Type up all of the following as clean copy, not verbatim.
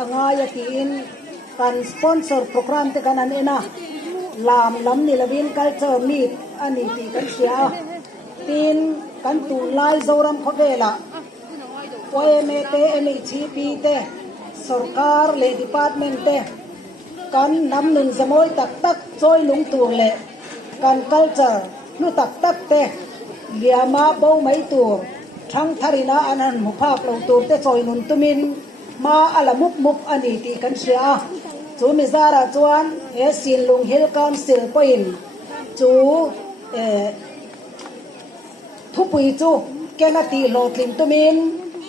angaya tiin kan sponsor program te kanan ena lam ni lavin culture meet ani ti kan sia tin kan tu lai zoram khovela OMT MHP te sarkar le department te kan nam nun zamoi tak tak choi lung tur le kan culture nu tak tak te liama bo mai tur thang tharina anan muphak lo tur te choi nun tumin ma ala mup ani ti kan sia chu mi zara chuan he sin lung hill council point chu thupui chu kenati lo tlim tumin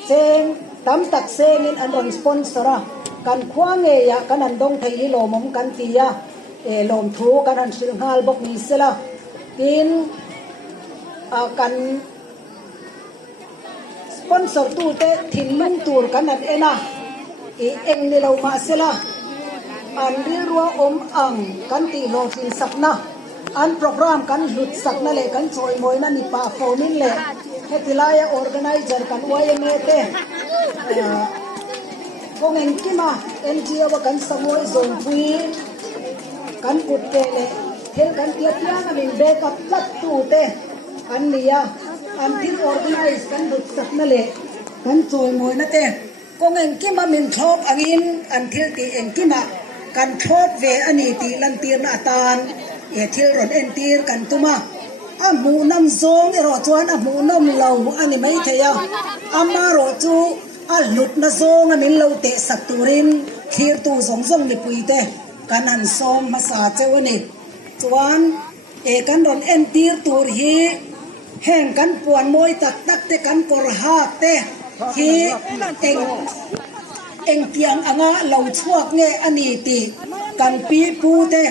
seng tam tak seng in an on sponsora kan khwange ya kan an dong thei lo mom kan tia lom thu kan an sil ngal bok ni sela in kan sponsor tu te thin lung tur kan an ena eng ni lo ma sela an ri ruwa ang kan ti lo tin sakna an program kan lut sakna le kan choi moi na ni pa fomin le hetilaya organizer kan YMA te kongeng kima NGO wa kan samoi zone pui kan putte le thel kan tia na min backup chat tu te an nia an tin organize kan lut sakna le kan choi moi na te kongeng kima min thok angin an thil ti eng kima kan thok ve ani ti lan tir na atan thil ron en tir kan tuma amu nam zong ero chuan amu nam lo ani mai theya ama ro chu a lut na zong amin lo te sakturin thir tu zong ni puite kanan som masa chewani chuan kan ron en tir tur hi heng kan puan moi tak tak te kan kor ha te hi eng tiang anga lo chuak nge ani ti kan pi pu te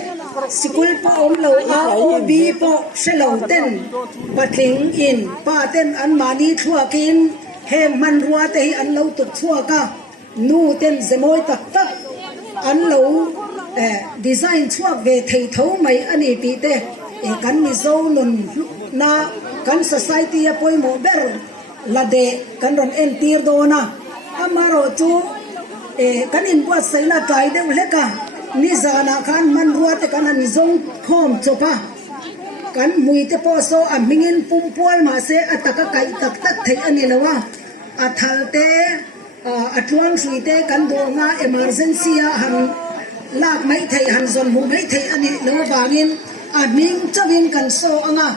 sikul pa lo a o bi po shelo ten patling in pa ten an mani thuakin heng man ruwa te hi an lo tu thuaka nu ten zemoi tak tak an lo design chuak ve thei tho mai ani pi te kan mi zo nun na kan society a poimo ber la de kan ron en tir do na amaro chu kan in buat saila tai de leka ni zana khan man ruwa te kan an zong khom chopa kan mui te po so a mingin pumpol ma se ataka kai tak tak thei ani lawa athal te atluang sui te kan do nga emergency a han lak mai thei han zon mu mai thei ani lo bangin a ming chawin kan so anga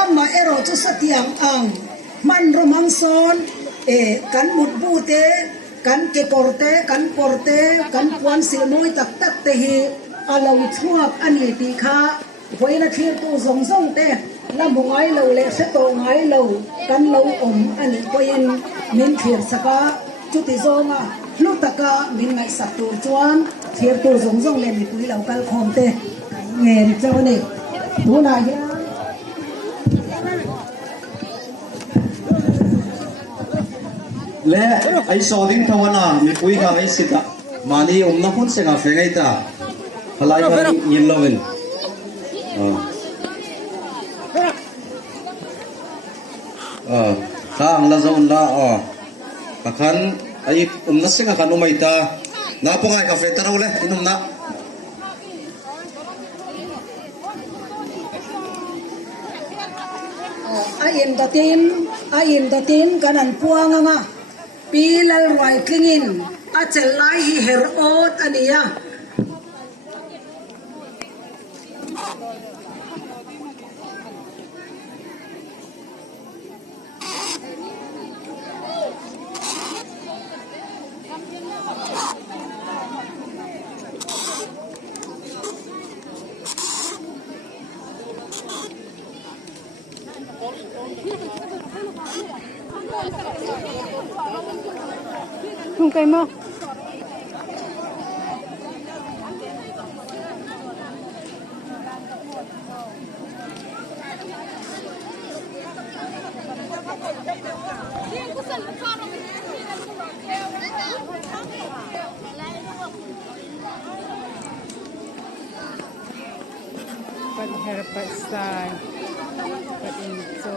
amma ero chu satiang ang man romang son kan mut bu te kan ke korte kan porte kan puan silmoi tak tak te hi alo chuak ani ti kha voina thir tu zong te la mungai lo le se to ngai lo kan lo om ani poin min thir saka chu ti zonga lu taka min ngai sak tu chuan thir tu zong le mi pui lo kal khom te nge ri chawani tu na ya le ai so ding thawana mi pui ga ai sita mani na phun se ga fengai ta halai ga yin lovin ang la zon la pakhan ai na se ga kanu mai ta na pangai ka fe taro le inum na aim datin kanan puanga nga pilal roi klingin achel lai hi herot ania không cây mơ Padihara Pasai Padinso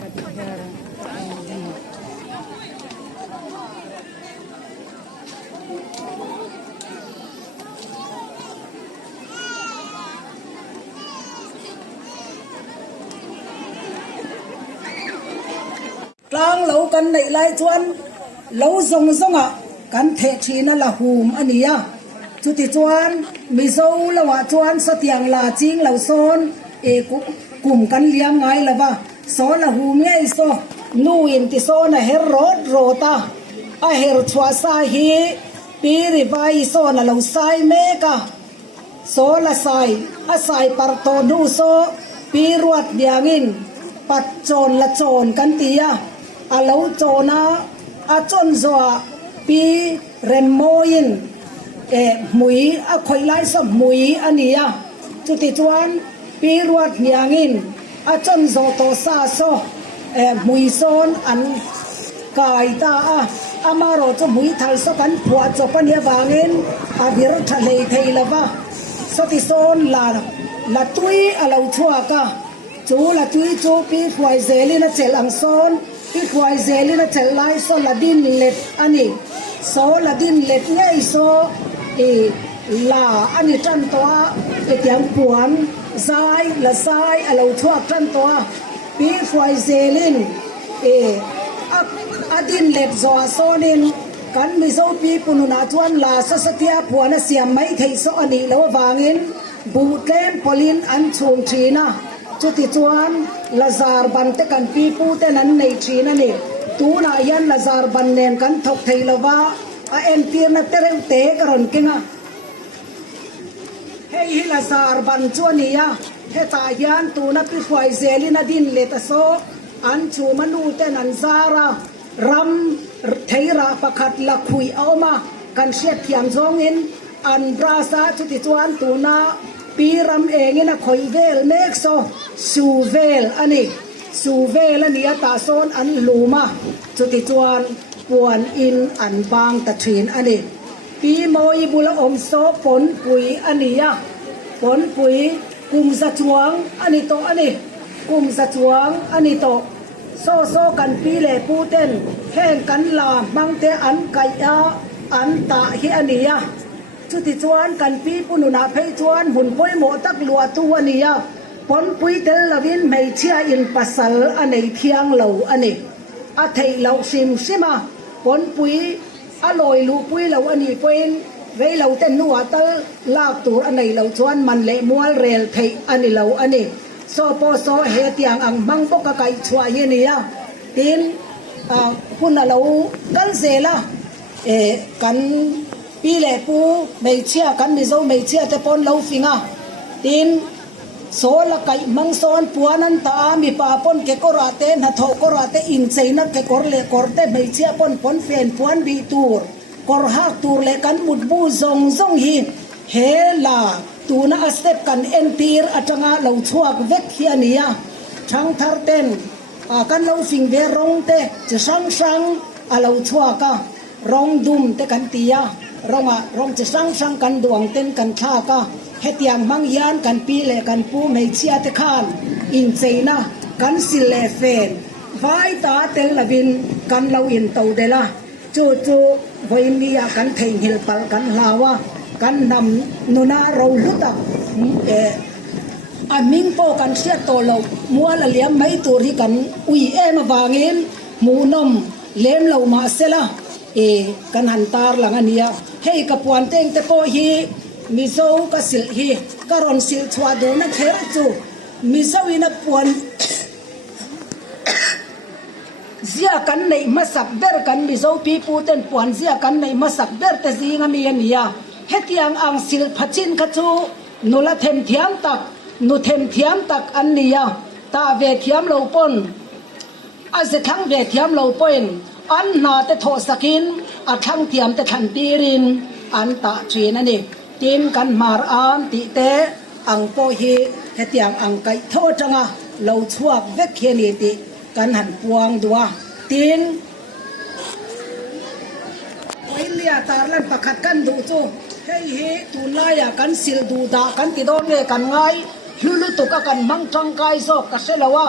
Padihara กันในลายจวนเราทรงอ่ะกันเทชีนั่นละหูมอันนี้จุดที่จวนมีโซ่ละว่าจวนสเตียงลาจริงเราโซนกลุ่มกันเลี้ยงไงละว่าโซนละหูมไงโซนูอินติโซนะเฮรถโรตาเฮรชัวซาฮีปีริไวโซนะเราไซเมกะโซละไซไซปาร์โตดูโซปีรวดเดียงินปัดโจนละโจนกันตียเราโจนะจนจัวปีเรมโมยินมุยคอยไล่สมุยอันนี้จุดที่จวนปีรวดเดียงินจนจัวโตซาโซมุยโซนอันกายตามาโรจมุยไทยสกันผัวจบปัญญาบางเงินวิรทะเลไทยละว่าสติโซนละตุยเราชัวกะจูละตุยจูปีควายเซลินะเจลังโซนปีควายเซลินะเจลไลโซละดินเล็ดอันนี้โซละดินเล็ดไงโซลาอันนี้จันตัวเตียงปวนซ้ายละซ้ายเราชัวจันตัวปีควายเซลินอดินเล็ดจอโซนินกันมิโซปีปุนุนาจวนลาสสเตียผัวนะเสียไม่เทโซอันนี้แล้ววางินบูเตมพลินอันชุมชีนะจุดที่จวนลาซาร์บันเตกันปีปูเตนันในชีนะนี่ตูนายันลาซาร์บันเนนกันทกเทลวาเอ็นตีนเตเรวเตกรอนกิงะเฮยลาซาร์บันจวนนี่เฮตายันตูนับปีควายเซลินาดินเลตโซอันชูมนูเตนันซารารำเทราประคัดละคุยเอามากันเชียดเทียมจงอินอันปราศาจุดที่จวนตูนาปีรำเองนะคอยเวลเมกโซสูเวลอันนี้สูเวลอันนี้ตาโซนอันลูมาจุดที่จวนปวนอินอันบางตะถินอันนี้ปีโมยบุละอมโซปนปุ๋ยอันนี้ปนปุ๋ยกุมสะจวงอันนี้โตอันนี้กุมสะจวงอันนี้โตโซกันปีเล่ปูเต้นแข่งกันลามังเตอันไก่อันตาเฮียนี่จุดที่จวนกันปีปุนุนาเพยจวนหุ่นป่วยโมตักลัวตัวนี่ปนปุยเตลลวินไม่เชื่ออินปัสสลอันไหนเทียงเหลาอันนี้เทยเหลาซิมซิมาปนปุยลอยลูปุยเหลาอันนี้เป็นเวเหลาเต้นนัวเตลลากตัวอันไหนเหลาจวนมันเละมัวเรลเทยอันนี้เหลาอันนี้โซโปโซเฮตียงอังมังปกไก่ชัวเยนี่ตินคุณเรากันเซล่ะกันปีเล่ปูไม่เชื่อกันมิโซไม่เชื่อแต่ปนเราฟิงตินโซละไก่มังโซนปัวนันตามีป่าปนเกกราเตนหัทกราเตอินเซนักเกกรเลกรเตไม่เชื่อปนเฟนปวนบีตูร์กรหักตูร์เลกันมุดบูซงฮีเฮลาตูน่าสเตปกันเอ็นตีร์อัจงาเราชัวกเวกเฮียนี่ช่างทาร์เตนกันเราฟิงเวรงเตจะช่างเราชัวกะรองดุมเตกันตีรองจะช่างกันดวงเต้นกันท่ากะเฮตียงมังยานกันปีเลกันปูไม่เชียเตคานอินเซนะกันสิเลเฟนไว้ตาเตลลบินกันเราอินเตาเดล่ะจูไว้มีกันเทงหิลปัลกันลาวะกันนำนุนาเราลุตักมิงโปกันเสียโตเรามัวละเลี้ยมไม่ตัวที่กันอุยมาบางเงินหมูนมเลี้ยมเรามาเสละกันหันตาหลังอันนี้ให้กับปวนเต็งแต่โปฮีมิโซกับสิลฮีกรอนสิลชวาโดนักเทระจูมิโซอินับปวนเสียกันในมาสักเบอร์กันมิโซปีปูเต็นปวนเสียกันในมาสักเบอร์แต่สิงามีอันนี้เฮตียงอังสิลพัชินขจูนุละเทมเทียมตักนุเทมเทียมตักอันนี้ตาเวทียมเราปนจะทั้งเวทียมเราปนอันนาแต่โทสกินทั้งเทียมแต่ทันตีรินอันตาชีนั่นเองทีมกันมารอันติเตอังโปฮีเฮตียงอังไก่โทจังเราชวกเวกเฮียนิติกันหันปวงดัวทีนวิลเลียตาลันประคัดกันดูจูเฮ้ยตุนายกันสิลดูดากันติดอนเงกันไงฮิลุตุกกันมังจังไกโซกัสเซลวะ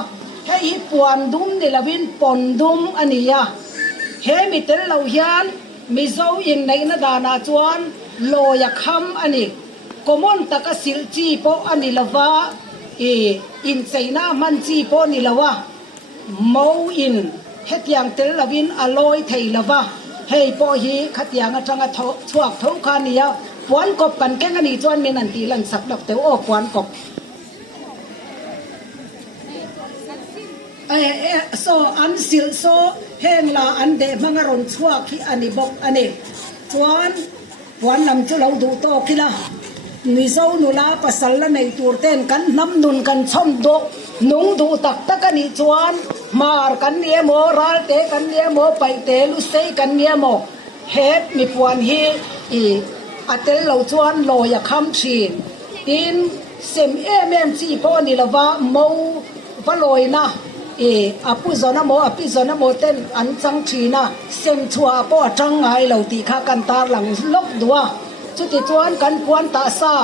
เฮ้ยปวนดุมเดลวินปนดุมอันนี้เฮ้มิเตลเราเฮียนมิโซอินในนาดานาจวนโลยคำอันนี้กมอนตะกสิลจีโปอันนี้ละวะอินเซนามันจีโปนี่ละวะโมอิน เฮ็ดอย่างเตลลวินอลอยไทยละวะเฮ้ยปอฮีขัดอย่างจังอ่ะชวกเท่าคานี่ยปวนกบกันแก่งอันนี้จวนมีนันตีลันสักดอกเตวโอ้ปวนกบโซอันสิลโซเฮงลาอันเดมังรอนชวกที่อันนี้บอกอันนี้จวนปวนนำจุเราดูโตกิละนิโซนุลาปัสสลในตัวเต้นกันน้ำนุนกันช่อมโดนุ่งดูตักตะกันนี่จวนมาร์กันเนียโมราเตกันเนียโมไปเตลุเซกันเนียโมเฮ็ดมีปวนฮีอีอัตเตลเราจวนลอยคำชีนดินเซมเอเมนซีพอนี่ละว่าโมวะลอยนะอปุจนะโมอภิจนะโมเต้นอันจังชีนะเซมชัวปอจังไงเราตีข้ากันตาหลังลบดัวจุดที่จวนกันปวนตาซา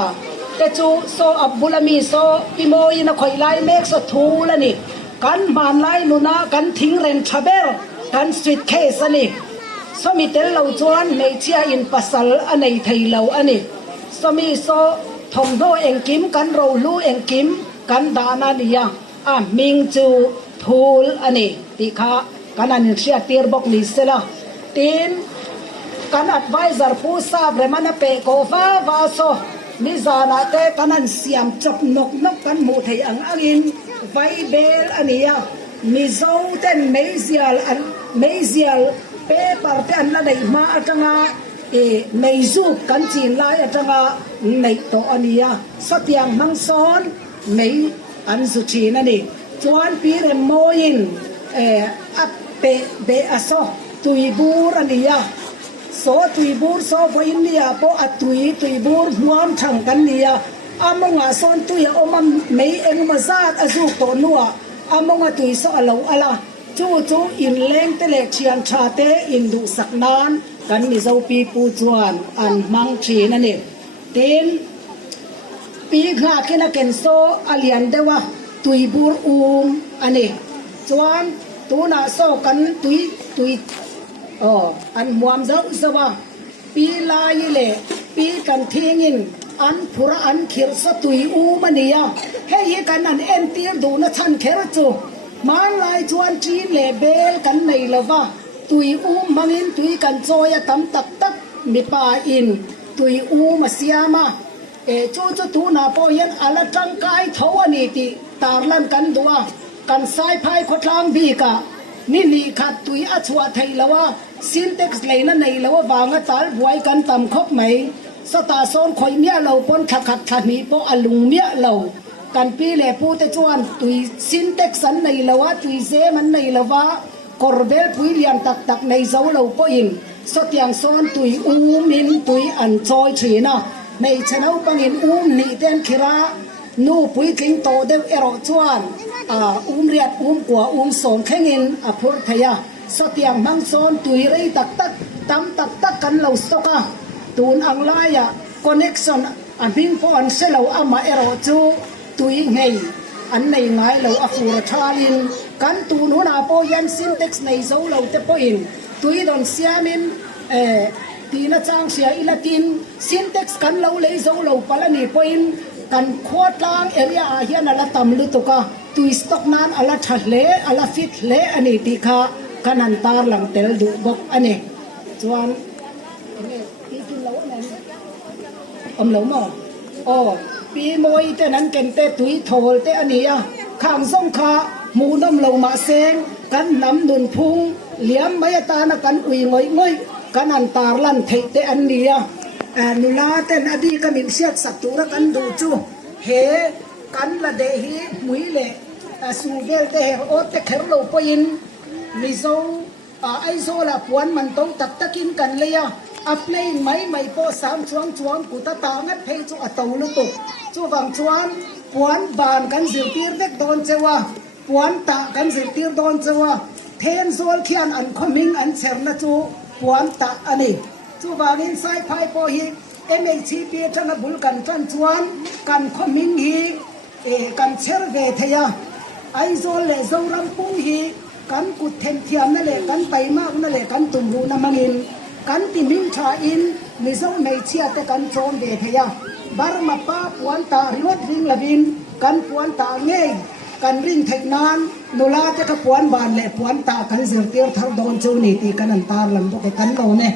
แต่จูโซอับบุลมีโซอิโมยินะข่อยไล่เมฆสทูละนี่กันมานไล่นุนากันทิ้งเรนชาเบลกันสวิตเคสนี่สมิเตลเราจวนในเชียอินปัสสลอันในไทยเราอันนี้สมิโซทงโดเองกิมกันเราลูเองกิมกันดานาดียมิงจูทูลอันนี้ติข้ากันอันเชียตีร์บอกนิสละตีนกันอัดไวเซอร์ผู้ทราบเรื่องมันเปโกฟ้าวาโซมิจานาเตกันอันเสียมจับนกกันหมู่ไทยอังอินไวเบลอันนี้มิโซเตนเมเซียลเปปาร์เตอันละในมาจังเมซูกันจีนไลจังในโตอันนี้สตียงมังซอนเมอันสุชีนั่นนี่จวนปีเรมโมยินอัปเปเบอโซตุยบูรันนี้โซตุยบูรโซฟอินเนียโปอัตุยบูรหัวมช่างกันเนียอามงอาซอนตุยอมันไม่เองมาซาดอซูโตนัวอามงอาตุยโซอลาวอลาจูอินเลงเตเลเชียนชาเตอินดูสักนานกันมิเซาปีปูจวนอันมังชีนั่นเองเต็นปีหน้าแค่นักเก็นโซอเลียนเดวะตุยบูรอันนี้จวนตัวน่าโซกันตุยอันมวมเจ้าสวะปีลายเล่ปีกันเทียงินอันพุระอันขีรสตุยมันนี่ยเฮ้ยกันอันเอ็นตีร์ดูนะฉันเครจูมาลายจวนจีนเล่เบลกันในละวะตุยมังอินตุยกันโจยตำตักมีป่าอินตุยมาเสียมาจูตูน่าพอยันอะไรจังกายทว่านี่ติตาลันกันดัวกันสายพายขดลางบีกะนี่ขัดตุยอัจฉริยะไทยละว่าซินเท็กซ์เลยนั่นในละว่าบางตาบวยกันตำคบไหมสตาโซนข่อยเมียเราปนขัดมีปออลุงเมียเรากันปีเล่ปูเตจวนตุยซินเท็กซ์ในละว่าตุยเซมันในละว่ากอร์เบลปุยเลียนตักในเจ้าเราปอินสดอย่างโซนตุยมินตุยอันจอยชีนะในชนเอาปังอินนี่เต้นคิระนูปุยคิงโตเดวเอรอจวนเรียดกว่าสอนแข่งอินพูดเทียสดอย่างมังโซนตุยเรยตักตำตักกันเราสกะตูนอังไลคอนเนคชั่นมิงพอนเซลเอามาเอรอจูตุยไงอันในไงเราฟูรชาลินกันตูนหัวหน้าโปยันซินเท็กซ์ในเจ้าเราเตปอินตุยดอนเซียมินตีน่าจ้างเสียอิลตินซินเท็กซ์กันเราเลยเจ้าเราปลาหนีปอินกันขวดล้างเอริยาเฮียนอะไรตำลุตุกะตุยสต็อกนั้นอะไรทะเลอะไรฟิตเลอันนี้ตีค่ะกันอันตาหลังเตลดูบกอันนี้จวนที่กินเราอันนี้เราหม้อปีมวยแต่นั้นเก่งแต่ตุยโถลแต่อันนี้ข้างส่งขาหมูน้ำเรามาเซงกันน้ำดุนพุงเหลี่ยมใบตานะกันอุยงอยกันอันตาลันเทแต่อันนี้นุลาเต้นอดีก็มีเสียดสัตุระกันดูจูเฮกันละเดฮีมุยเล่สูเบลเตะโอเตเคร์โลปอินมิโซไอโซละปวนมันต้องตักกินกันเลยอัพเลยไม่พอสามช่วงกุตตางัดเพยจูอัตโลุตุจูฟังชวนปวนบานกันสิตีร์เด็กโดนเจวะปวนตะกันสิตีร์โดนเจวะเทนโซลเขียนอันคอมิงอันเชร์นะจูปวนตะอันนี้จูวางินไซพายโปฮีMHP จันบุลกันจันจวนกันคอมิงฮีกันเชร์เวทยาไอโซเลโซรัมปุงฮีกันกุดเทนเทียมนั่นแหละกันไปมากนั่นแหละกันตุ่มรูน้ำมังินกันติมิงชาอินมิโซไม่เชียแต่กันโจมเวทยาบาร์มาป้าปวนตาริวดริงลาบินกันปวนตาเงย กันริ่งเทคนานนุลาจะกระปวนบานและปวนตากันเสือเตียวทักโดนจูนี่ตีกันอันตาลำตัวกันเราเนี่ย